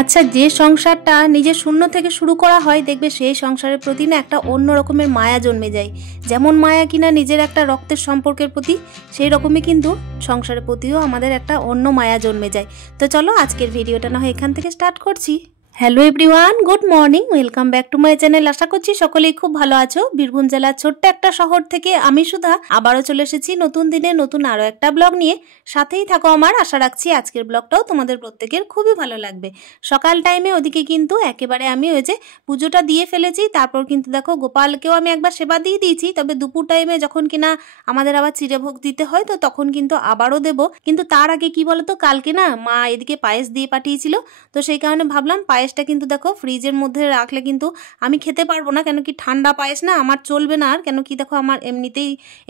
আচ্ছা, যে সংসারটা নিজের শূন্য থেকে শুরু করা হয় দেখবে সেই সংসারের প্রতি না একটা অন্য রকমের মায়া জন্মে যায়। যেমন মায়া কিনা নিজের একটা রক্তের সম্পর্কের প্রতি, সেই রকমই কিন্তু সংসারের প্রতিও আমাদের একটা অন্য মায়া জন্মে যায়। তো চলো আজকের ভিডিওটা না হয় এখান থেকে স্টার্ট করছি। Hello everyone, good morning, welcome back to my channel. আশা করছি সকলেই খুব ভালো আছো। বীরভূম জেলার ছোট্ট একটা শহর থেকে আমি সুধা আবারও চলে এসেছি নতুন দিনে নতুন আরো একটা ব্লগ নিয়ে। সাথেই থাকো আমার, আশা রাখছি আজকের ব্লগটাও তোমাদের প্রত্যেকের খুবই ভালো লাগবে। সকাল টাইমে ওদিকে কিন্তু একেবারে আমি ওই যে পুজোটা দিয়ে ফেলেছি, তারপর কিন্তু দেখো গোপালকেও আমি একবার সেবা দিয়ে দিয়েছি। তবে দুপুর টাইমে যখন কিনা আমাদের আবার চিড়েভোগ দিতে হয়, তো তখন কিন্তু আবারও দেবো। কিন্তু তার আগে কি বলতো, কালকে না মা এদিকে পায়েস দিয়ে পাঠিয়েছিল, তো সেই কারণে ভাবলাম পায়েসটা কিন্তু দেখো ফ্রিজের মধ্যে রাখলে কিন্তু আমি খেতে পারবো না, কেন কি ঠান্ডা পায়েস না আমার চলবে না। আর কেন কি দেখো আমার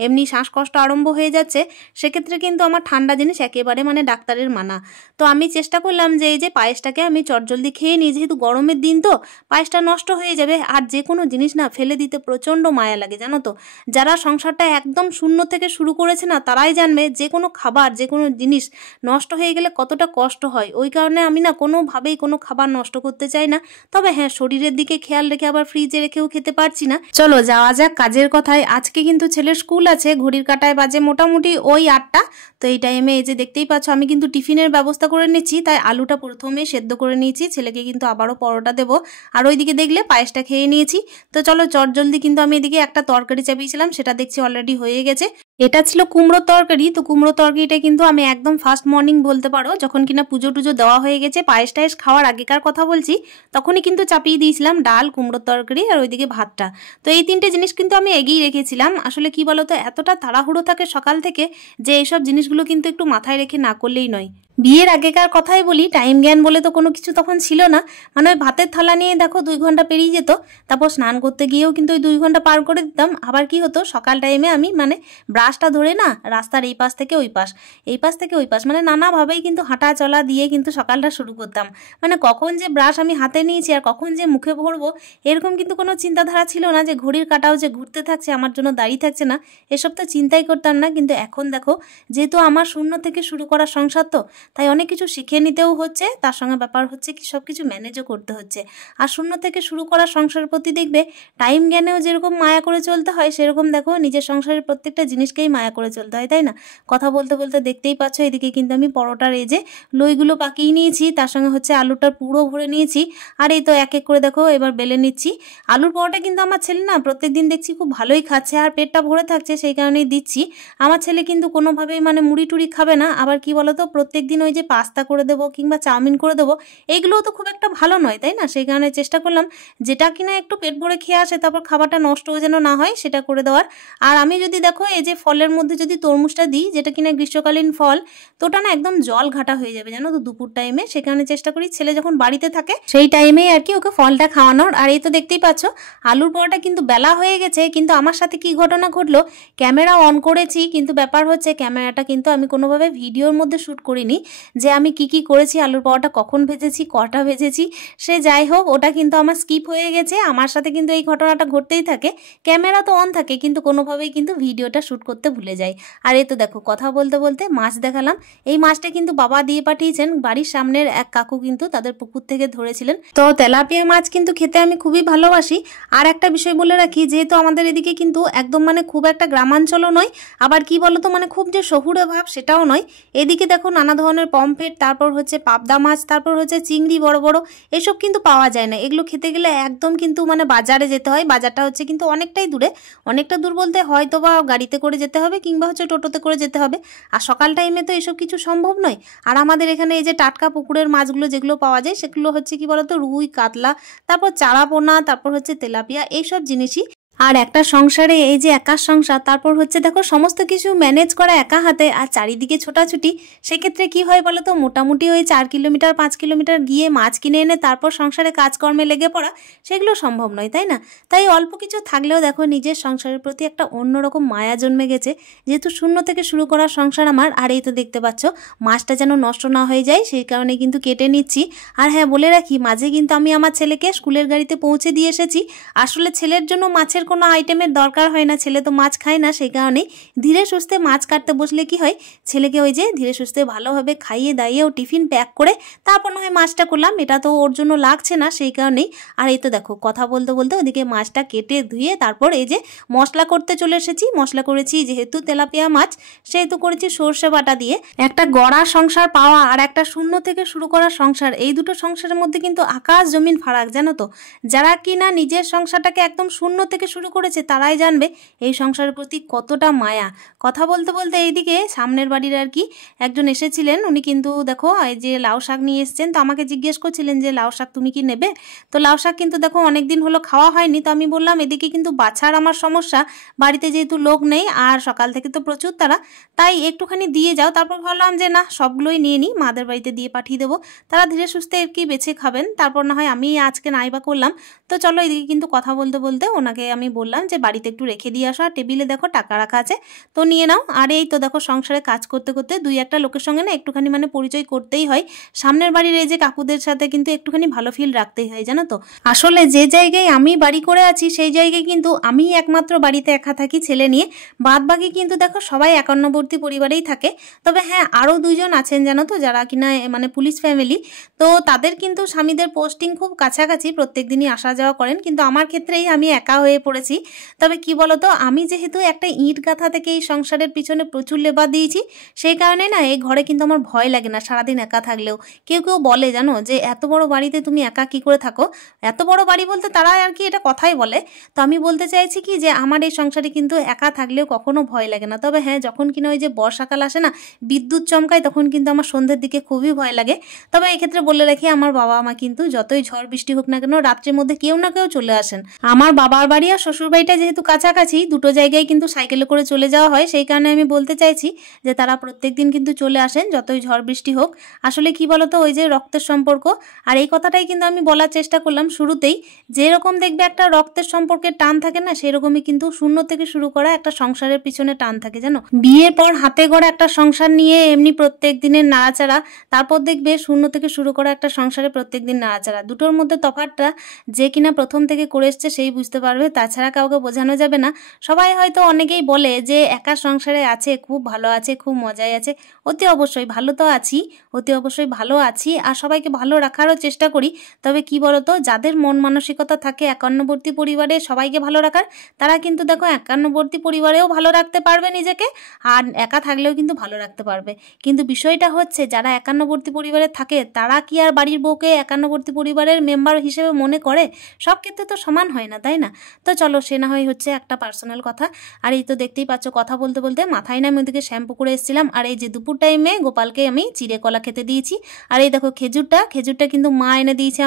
এমনি শ্বাসকষ্ট আরম্ভ হয়ে যাচ্ছে, সেক্ষেত্রে কিন্তু আমার ঠান্ডা জিনিস একেবারে মানে ডাক্তারের মানা। তো আমি চেষ্টা করলাম যে এই যে পায়েসটাকে আমি চটজলদি খেয়ে নিই, যেহেতু গরমের দিন তো পায়েসটা নষ্ট হয়ে যাবে। আর যে কোনো জিনিস না ফেলে দিতে প্রচণ্ড মায়া লাগে, জানো তো। যারা সংসারটা একদম শূন্য থেকে শুরু করেছে না, তারাই জানবে যে কোনো খাবার, যে কোনো জিনিস নষ্ট হয়ে গেলে কতটা কষ্ট হয়। ওই কারণে আমি না কোনোভাবেই কোনো খাবার নষ্ট করতে চাই না। তবে হ্যাঁ, শরীরের দিকে খেয়াল রেখে আবার ফ্রিজে রেখেও খেতে পারছি না। চলো যাওয়া যাক কাজের কথায়। আজকে কিন্তু ছেলের স্কুল আছে, ঘড়ির কাঁটায় বাজে মোটামুটি ওই 8টা। তো এই টাইমে এই যে দেখতেই পাচ্ছ আমি কিন্তু টিফিনের ব্যবস্থা করে নিচ্ছি, তাই আলুটা প্রথমে সেদ্ধ করে নিয়েছি, ছেলেকে কিন্তু আবারও পরোটা দেবো। আর ওইদিকে দেখলে পায়েসটা খেয়ে নিয়েছি। তো চলো চটজলদি কিন্তু আমি এদিকে একটা তরকারি চাপিয়েছিলাম, সেটা দেখছি অলরেডি হয়ে গেছে। এটা ছিল কুমড়োর তরকারি। তো কুমড়ো তরকারিটা কিন্তু আমি একদম ফার্স্ট মর্নিং বলতে পারো, যখন কিনা পুজো টুজো দেওয়া হয়ে গেছে, পায়েস টায়েস খাওয়ার আগেকার কথা বলছি, তখনই কিন্তু চাপিয়ে দিয়েছিলাম ডাল, কুমড়োর তরকারি আর ওইদিকে ভাতটা। তো এই 3টে জিনিস কিন্তু আমি এগিয়ে রেখেছিলাম। আসলে কি বলতো, এতটা তাড়াহুড়ো থাকে সকাল থেকে যে এইসব জিনিসগুলো কিন্তু একটু মাথায় রেখে না করলেই নয়। বিয়ের আগেকার কথাই বলি, টাইম জ্ঞান বলে তো কোনো কিছু তখন ছিল না। মানে ওই ভাতের থালা নিয়ে দেখো 2 ঘন্টা পেরিয়ে যেত, তারপর স্নান করতে গিয়েও কিন্তু ওই 2 ঘন্টা পার করে দিতাম। আবার কি হতো, সকাল টাইমে আমি মানে ব্রাশটা ধরে না রাস্তার এই পাশ থেকে ওই পাশ, এই পাশ থেকে ওই পাশ, মানে নানাভাবেই কিন্তু হাঁটা চলা দিয়ে কিন্তু সকালটা শুরু করতাম। মানে কখন যে ব্রাশ আমি হাতে নিয়েছি আর কখন যে মুখে ভরবো, এরকম কিন্তু কোনো চিন্তাধারা ছিল না। যে ঘড়ির কাঁটাও যে ঘুরতে থাকছে, আমার জন্য দাঁড়িয়ে থাকছে না, এসব তো চিন্তাই করতাম না। কিন্তু এখন দেখো, যেহেতু আমার শূন্য থেকে শুরু করা সংসার, তো তাই অনেক কিছু শিখে নিতেও হচ্ছে, তার সঙ্গে ব্যাপার হচ্ছে কি সব কিছু ম্যানেজও করতে হচ্ছে। আর শূন্য থেকে শুরু করা সংসারের প্রতি দেখবে টাইম জ্ঞানেও যেরকম মায়া করে চলতে হয়, সেরকম দেখো নিজের সংসারের প্রত্যেকটা জিনিসকেই মায়া করে চলতে হয়, তাই না? কথা বলতে বলতে দেখতেই পাচ্ছ এদিকে কিন্তু আমি পরোটার এই যে লইগুলো পাকিয়ে নিয়েছি, তার সঙ্গে হচ্ছে আলুটার পুরো ভরে নিয়েছি। আর এই তো এক এক করে দেখো এবার বেলে নিচ্ছি। আলুর পরোটা কিন্তু আমার ছেলে না প্রত্যেকদিন দেখছি খুব ভালোই খাচ্ছে, আর পেটটা ভরে থাকছে, সেই কারণেই দিচ্ছি। আমার ছেলে কিন্তু কোনোভাবেই মানে মুড়ি টুড়ি খাবে না। আবার কি বলতো, প্রত্যেকদিন ওই যে পাস্তা করে দেবো কিংবা চাউমিন করে দেবো, এইগুলোও তো খুব একটা ভালো নয়, তাই না? সেই কারণে চেষ্টা করলাম যেটা কিনা একটু পেট ভরে খেয়ে আসে, তারপর খাবারটা নষ্টও যেন না হয় সেটা করে দেওয়ার। আর আমি যদি দেখো এই যে ফলের মধ্যে যদি তরমুজটা দিই, যেটা কিনা গ্রীষ্মকালীন ফল, তো ওটা না একদম জল ঘাটা হয়ে যাবে, জানো তো, দুপুর টাইমে। সে কারণে চেষ্টা করি ছেলে যখন বাড়িতে থাকে সেই টাইমেই আর কি ওকে ফলটা খাওয়ানোর। আর এই তো দেখতেই পাচ্ছ আলুর পরোটা কিন্তু বেলা হয়ে গেছে। কিন্তু আমার সাথে কি ঘটনা ঘটলো, ক্যামেরা অন করেছি, কিন্তু ব্যাপার হচ্ছে ক্যামেরাটা কিন্তু আমি কোনোভাবে ভিডিওর মধ্যে শ্যুট করিনি যে আমি কি করেছি, আলুর পরোটা কখন ভেজেছি, কটা ভেজেছি। সে যাই হোক, ওটা কিন্তু আমার স্কিপ হয়ে গেছে। আমার সাথে কিন্তু এই ঘটনাটা ঘটতেই থাকে, ক্যামেরা তো অন থাকে কিন্তু কোনোভাবেই কিন্তু ভিডিওটা শ্যুট করতে ভুলে যাই। আর এই তো দেখো কথা বলতে বলতে মাছ দেখালাম। এই মাছটা কিন্তু বাবা দিয়ে পাঠিয়েছেন, বাড়ির সামনের এক কাকু কিন্তু তাদের পুকুর থেকে ধরেছিলেন। তো তেলাপিয়া মাছ কিন্তু খেতে আমি খুবই ভালোবাসি। আর একটা বিষয় বলে রাখি, যেহেতু আমাদের এদিকে কিন্তু একদম মানে খুব একটা গ্রামাঞ্চলও নয়, আবার কি বলতো মানে খুব যে শহুরে ভাব সেটাও নয়। এদিকে দেখো নানা ধরনের পমফ্রেট, তারপর হচ্ছে পাবদা মাছ, তারপর হচ্ছে চিংড়ি বড় বড়, এসব কিন্তু পাওয়া যায় না। এগুলো খেতে গেলে একদম কিন্তু মানে বাজারে যেতে হয়। বাজারটা হচ্ছে কিন্তু অনেকটাই দূরে, অনেকটা দূর বলতে হয়তো বা গাড়িতে করে যেতে হবে কিংবা হচ্ছে টোটোতে করে যেতে হবে। আর সকাল টাইমে তো এসব কিছু সম্ভব নয়। আর আমাদের এখানে এই যে টাটকা পুকুরের মাছগুলো যেগুলো পাওয়া যায়, সেগুলো হচ্ছে কি বলতো রুই, কাতলা, তারপর চারাপোনা, তারপর হচ্ছে তেলাপিয়া, এইসব জিনিসই। আর একটা সংসারে এই যে একা সংসার, তারপর হচ্ছে দেখো সমস্ত কিছু ম্যানেজ করা একা হাতে, আর চারিদিকে ছোটাছুটি, সেক্ষেত্রে কি হয় বলো তো, মোটামুটি ওই 4 কিলোমিটার 5 কিলোমিটার গিয়ে মাছ কিনে এনে তারপর সংসারে কাজকর্মে লেগে পড়া, সেগুলো সম্ভব নয়, তাই না? তাই অল্প কিছু থাকলেও দেখো নিজের সংসারের প্রতি একটা অন্যরকম মায়া জন্মে গেছে, যেহেতু শূন্য থেকে শুরু করা সংসার আমার। আর এই তো দেখতে পাচ্ছ মাছটা যেন নষ্ট না হয়ে যায়, সেই কারণে কিন্তু কেটে নিচ্ছি। আর হ্যাঁ বলে রাখি, মাঝে কিন্তু আমি আমার ছেলেকে স্কুলের গাড়িতে পৌঁছে দিয়ে এসেছি। আসলে ছেলের জন্য মাছের কোনো আইটেমের দরকার হয় না, ছেলে তো মাছ খায় না, সেই কারণেই ধীরে সুস্থে মাছ কাটতে বসলে কি হয়, ছেলেকে ওই যে ধীরে সুস্থে ভালোভাবে খাইয়ে দাইয়ে ও টিফিন প্যাক করে তারপর না হয় মাছটা করলাম, এটা তো ওর জন্য লাগছে না, সেই কারণেই। আর এই তো দেখো কথা বলতে বলতে ওদিকে মাছটা কেটে ধুয়ে তারপর এই যে মশলা করতে চলে এসেছি। মশলা করেছি যেহেতু তেলাপিয়া মাছ, সেহেতু করেছি সর্ষে বাটা দিয়ে। একটা গড়া সংসার পাওয়া আর একটা শূন্য থেকে শুরু করা সংসার, এই দুটো সংসারের মধ্যে কিন্তু আকাশ জমিন ফারাক, জানো তো। যারা কিনা নিজের সংসারটাকে একদম শূন্য থেকে শুরু করেছে তারাই জানবে এই সংসারের প্রতি কতটা মায়া। কথা বলতে বলতে এইদিকে সামনের বাড়ির আর কি একজন এসেছিলেন, উনি কিন্তু দেখো এই যে লাউ শাক নিয়ে এসেছেন, তো আমাকে জিজ্ঞেস করছিলেন যে লাউ শাক তুমি কি নেবে। তো লাউ শাক কিন্তু দেখো অনেকদিন হলো খাওয়া হয়নি, তো আমি বললাম এদিকে কিন্তু বাছার আমার সমস্যা, বাড়িতে যেহেতু লোক নেই আর সকাল থেকে তো প্রচুর তারা, তাই একটুখানি দিয়ে যাও। তারপর ভাবলাম যে না, সবগুলোই নিয়ে নিই, মাদের বাড়িতে দিয়ে পাঠিয়ে দেবো, তারা ধীরে সুস্থে আর কি বেছে খাবেন, তারপর না হয় আমি আজকে নাইবা করলাম। তো চলো এদিকে কিন্তু কথা বলতে বলতে ওনাকে আমি বললাম যে বাড়িতে একটু রেখে দিয়ে আসো, আর টেবিলে দেখো টাকা রাখা আছে, তো নিয়ে নাও। আর এই তো দেখো সংসারে কাজ করতে করতে দুই একটা লোকের সঙ্গে না একটুখানি মানে পরিচয় করতেই হয়। সামনের বাড়ির এই যে কাকুদের সাথে কিন্তু একটুখানি ভালো ফিল রাখতেই হয়, জানো তো। আসলে যে জায়গায় আমি বাড়ি করে আছি সেই জায়গায় কিন্তু আমি একমাত্র বাড়িতে একা থাকি ছেলে নিয়ে, বাদ বাকি কিন্তু দেখো সবাই একান্নবর্তী পরিবারেই থাকে। তবে হ্যাঁ, আরও দুইজন আছেন জানো তো, যারা কিনা মানে পুলিশ ফ্যামিলি, তো তাদের কিন্তু স্বামীদের পোস্টিং খুব কাছাকাছি, প্রত্যেক দিনই আসা যাওয়া করেন, কিন্তু আমার ক্ষেত্রেই আমি একা হয়ে পড়েছি। তবে কি বলতো, আমি যেহেতু একটা ইট গাঁথা থেকে এই সংসারের পিছনে প্রচুর লেবার দিয়েছি, সেই কারণে না এই ঘরে কিন্তু আমার ভয় লাগে না সারাদিন একা থাকলেও। কেউ কেউ বলে জানো যে এত বড় বাড়িতে তুমি একা কি করে থাকো, এত বড় বাড়ি বলতে তারা আর কি এটা কথাই বলে। তো আমি বলতে চাইছি কি যে আমার এই সংসারে কিন্তু একা থাকলেও কখনো ভয় লাগে না। তবে হ্যাঁ, যখন কিনা ওই যে বর্ষাকাল আসে না, বিদ্যুৎ চমকায়, তখন কিন্তু আমার সন্ধ্যের দিকে খুবই ভয় লাগে। তবে এক্ষেত্রে বলে রাখি, আমার বাবা মা কিন্তু যতই ঝড় বৃষ্টি হোক না কেন রাত্রের মধ্যে কেউ না কেউ চলে আসেন। আমার বাবার বাড়ি আর শ্বশুর বাড়িটা যেহেতু কাছাকাছি, দুটো জায়গায় কিন্তু সাইকেলে করে চলে যাওয়া হয়, সেই কারণে আমি বলতে চাইছি যে তারা প্রত্যেক দিন কিন্তু চলে আসেন যতই ঝড় বৃষ্টি হোক। আসলে কি বলতো, ওই যে রক্তের সম্পর্ক, আর এই কথাটাই কিন্তু আমি বলার চেষ্টা করলাম শুরুতেই, যেরকম দেখবে একটা রক্তের সম্পর্কের টান থাকে না, সেরকমই কিন্তু শূন্য থেকে শুরু করা একটা সংসারের পিছনে টান থাকে, জানো। বিয়ের পর হাতে গড়া একটা সংসার নিয়ে এমনি প্রত্যেক দিনের নাড়াচাড়া, তারপর দেখবে শূন্য থেকে শুরু করা একটা সংসারে প্রত্যেক দিন নাড়াচাড়া, দুটোর মধ্যে তফাৎটা যে কিনা প্রথম থেকে করে এসছে সেই বুঝতে পারবে, তাছাড়া কাউকে বোঝানো যাবে না। সবাই হয়তো অনেকেই বলে যে একা সংসারে আছে খুব ভালো আছে, খুব মজায় আছে। অতি অবশ্যই ভালো তো আছি, অতি অবশ্যই ভালো আছি, আর সবাইকে ভালো রাখারও চেষ্টা করি। তবে কি বলতো, যাদের মন মানসিকতা থাকে একান্নবর্তী পরিবারে সবাইকে ভালো রাখার, তারা কিন্তু দেখো একান্নবর্তী পরিবারেও ভালো রাখতে পারবে নিজেকে, আর একা থাকলেও কিন্তু ভালো রাখতে পারবে। কিন্তু বিষয়টা হচ্ছে, যারা একান্নবর্তী পরিবারে থাকে তারা কি আর বাড়ির বউকে একান্নবর্তী পরিবারের মেম্বার হিসেবে মনে করে? সব ক্ষেত্রে তো সমান হয় না, তাই না? তো চলো, সে না হয় হচ্ছে একটা পার্সোনাল কথা। আর এই তো দেখতেই পাচ্ছ কথা বলতে বলতে মাথায় না আমি ওদিকে শ্যাম্পু করে এসেছিলাম, আর এই যে দুপুর টাইমে গোপালকে আমি চিড়ে কলা খেতে দিয়েছি। আর এই দেখো খেজুরটা কিন্তু মা এনে দিয়েছে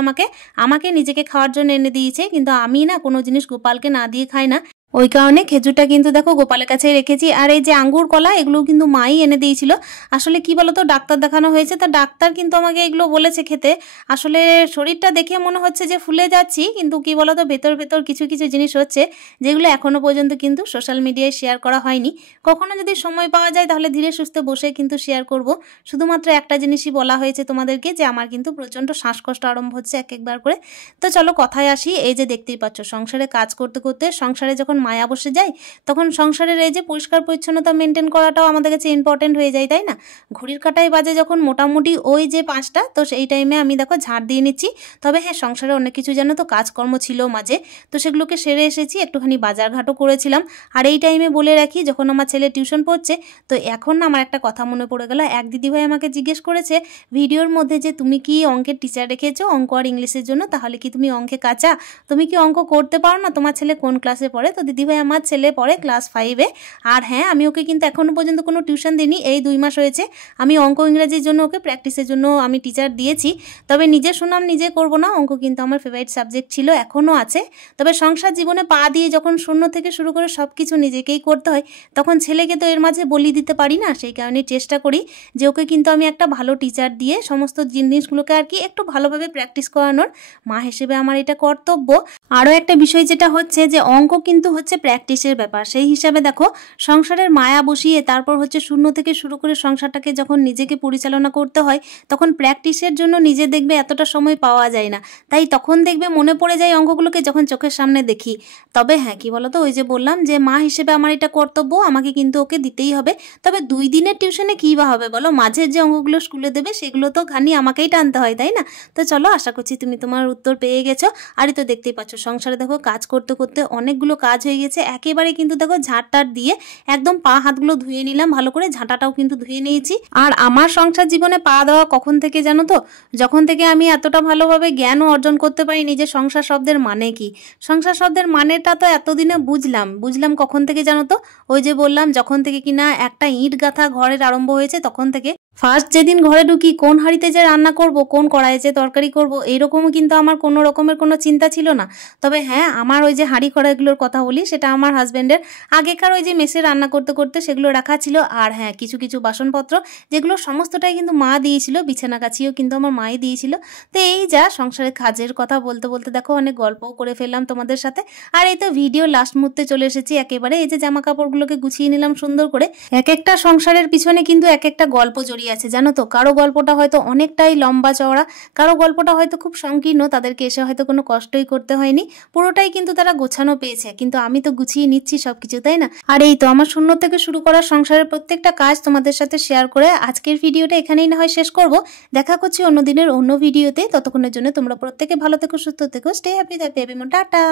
আমাকে নিজেকে খাওয়ার জন্য এনে দিয়েছে, কিন্তু আমি না কোনো জিনিস গোপালকে না দিয়ে খাই না, ওই কারণে খেজুরটা কিন্তু দেখো গোপালের কাছেই রেখেছি। আর এই যে আঙ্গুর কলা, এগুলো কিন্তু মাই এনে দিয়েছিল। আসলে কি বলতো, ডাক্তার দেখানো হয়েছে, তা ডাক্তার কিন্তু আমাকে এগুলো বলেছে খেতে। আসলে শরীরটা দেখে মনে হচ্ছে যে ফুলে যাচ্ছি, কিন্তু কি বলতো ভেতর ভেতর কিছু কিছু জিনিস হচ্ছে যেগুলো এখনো পর্যন্ত কিন্তু সোশ্যাল মিডিয়ায় শেয়ার করা হয়নি। কখনো যদি সময় পাওয়া যায় তাহলে ধীরে সুস্থে বসে কিন্তু শেয়ার করব। শুধুমাত্র একটা জিনিসই বলা হয়েছে তোমাদেরকে, যে আমার কিন্তু প্রচণ্ড শ্বাসকষ্ট আরম্ভ হচ্ছে একবার করে। তো চলো কথায় আসি, এই যে দেখতেই পাচ্ছ সংসারে কাজ করতে করতে সংসারে যখন মায়া বসে যায়, তখন সংসারের এই যে পরিষ্কার পরিচ্ছন্নতা মেনটেন করাটাও আমাদের কাছে ইম্পর্টেন্ট হয়ে যায়, তাই না? ঘড়ির কাঁটায় বাজে যখন মোটামুটি ওই যে 5টা, তো সেই টাইমে আমি দেখো ঝাড় দিয়ে নিচ্ছি। তবে হ্যাঁ, সংসারে অনেক কিছু জানো তো কাজকর্ম ছিল মাঝে, তো সেগুলোকে সেরে এসেছি, একটুখানি বাজারঘাটও করেছিলাম। আর এই টাইমে বলে রাখি, যখন আমার ছেলে টিউশন পড়ছে, তো এখন না আমার একটা কথা মনে পড়ে গেল। এক দিদিভাই আমাকে জিজ্ঞেস করেছে ভিডিওর মধ্যে যে তুমি কি অঙ্কের টিচার রেখেছো অঙ্ক আর ইংলিশের জন্য, তাহলে কি তুমি অঙ্কে কাঁচা, তুমি কি অঙ্ক করতে পারো না, তোমার ছেলে কোন ক্লাসে পড়ে? তো দিদিভাই, আমার ছেলে পড়ে ক্লাস 5-এ। আর হ্যাঁ, আমি ওকে কিন্তু এখনও পর্যন্ত কোনো টিউশন দিইনি, এই 2 মাস হয়েছে আমি অঙ্ক ইংরেজির জন্য ওকে প্র্যাকটিসের জন্য আমি টিচার দিয়েছি। তবে নিজের সুনাম নিজে করব না, অঙ্ক কিন্তু আমার ফেভারিট সাবজেক্ট ছিল, এখনও আছে। তবে সংসার জীবনে পা দিয়ে যখন শূন্য থেকে শুরু করে সব কিছু নিজেকেই করতে হয়, তখন ছেলেকে তো এর মাঝে বলি দিতে পারি না, সেই কারণে চেষ্টা করি যে ওকে কিন্তু আমি একটা ভালো টিচার দিয়ে সমস্ত জিনিসগুলোকে আর কি একটু ভালোভাবে প্র্যাকটিস করানোর, মা হিসেবে আমার এটা কর্তব্য। আরও একটা বিষয় যেটা হচ্ছে যে অঙ্ক কিন্তু হচ্ছে প্র্যাকটিসের ব্যাপার। সেই হিসাবে দেখো সংসারের মায়া বসিয়ে তারপর হচ্ছে শূন্য থেকে শুরু করে সংসারটাকে যখন নিজেকে পরিচালনা করতে হয় তখন প্র্যাকটিসের জন্য নিজে দেখবে এতটা সময় পাওয়া যায় না, তাই তখন দেখবে মনে পড়ে যায় অঙ্কগুলোকে যখন চোখের সামনে দেখি। তবে হ্যাঁ কি বলতো, ওই যে বললাম যে মা হিসেবে আমার এটা কর্তব্য, আমাকে কিন্তু ওকে দিতেই হবে। তবে 2 দিনের টিউশনে কী বা হবে বলো, মাঝের যে অঙ্কগুলো স্কুলে দেবে সেগুলো তো ঘানি আমাকেই টানতে হয়, তাই না? তো চলো, আশা করছি তুমি তোমার উত্তর পেয়ে গেছো। আরই তো দেখতেই পাচ্ছ সংসারে দেখো কাজ করতে করতে অনেকগুলো কাজ হয়ে গেছে একেবারে, কিন্তু দেখো ঝাঁটটার দিয়ে একদম পা হাতগুলো ধুয়ে নিলাম ভালো করে, ঝাঁটাটাও কিন্তু ধুয়ে নিয়েছি। আর আমার সংসার জীবনে পা দেওয়া কখন থেকে জানো তো, যখন থেকে আমি এতটা ভালোভাবে জ্ঞানও অর্জন করতে পারিনি যে সংসার শব্দের মানে কি। সংসার শব্দের মানেটা তো এতদিনে বুঝলাম কখন থেকে জানো তো, ওই যে বললাম যখন থেকে কিনা একটা ইট গাঁথা ঘরের আরম্ভ হয়েছে তখন থেকে। ফার্স্ট যেদিন ঘরে ঢুকি কোন হাঁড়িতে যে রান্না করব, কোন কড়াইয়ে যে তরকারি করব, এইরকমও কিন্তু আমার কোনো রকমের কোনো চিন্তা ছিল না। তবে হ্যাঁ, আমার ওই যে হাঁড়ি কড়াইগুলোর কথা বলি, সেটা আমার হাজব্যান্ডের আগেকার ওই যে মেসে রান্না করতে করতে সেগুলো রাখা ছিল। আর হ্যাঁ, কিছু কিছু বাসনপত্র যেগুলো সমস্তটাই কিন্তু মা দিয়েছিল, বিছানা কাচিও কিন্তু আমার মাই দিয়েছিল। তো এই যা সংসারের কাজের কথা বলতে বলতে দেখো অনেক গল্পও করে ফেললাম তোমাদের সাথে। আর এই তো ভিডিও লাস্ট মুহূর্তে চলে এসেছি একেবারে। এই যে জামা কাপড়গুলোকে গুছিয়ে নিলাম সুন্দর করে। এক একটা সংসারের পিছনে কিন্তু এক একটা গল্প জড়িয়ে আছে জানো তো। কারো গল্পটা হয়তো অনেকটাই লম্বা চওড়া, কারো গল্পটা হয়তো খুব সংকীর্ণ, তাদেরকে এসে হয়তো কোনো কষ্টই করতে হয়নি, পুরোটাই কিন্তু তারা গোছানো পেয়েছে। কিন্তু আমি তো গুছিয়ে নিচ্ছি সবকিছু, তাই না? আর এই তো আমার শূন্য থেকে শুরু করা সংসারের প্রত্যেকটা কাজ তোমাদের সাথে শেয়ার করে আজকের ভিডিওটা এখানেই না হয় শেষ করব। দেখা করছি অন্য দিনের অন্য ভিডিওতে। ততক্ষণের জন্য তোমরা প্রত্যেকে ভালো থেকো, সুস্থ থেকো, স্টে হ্যাপি, টাটা।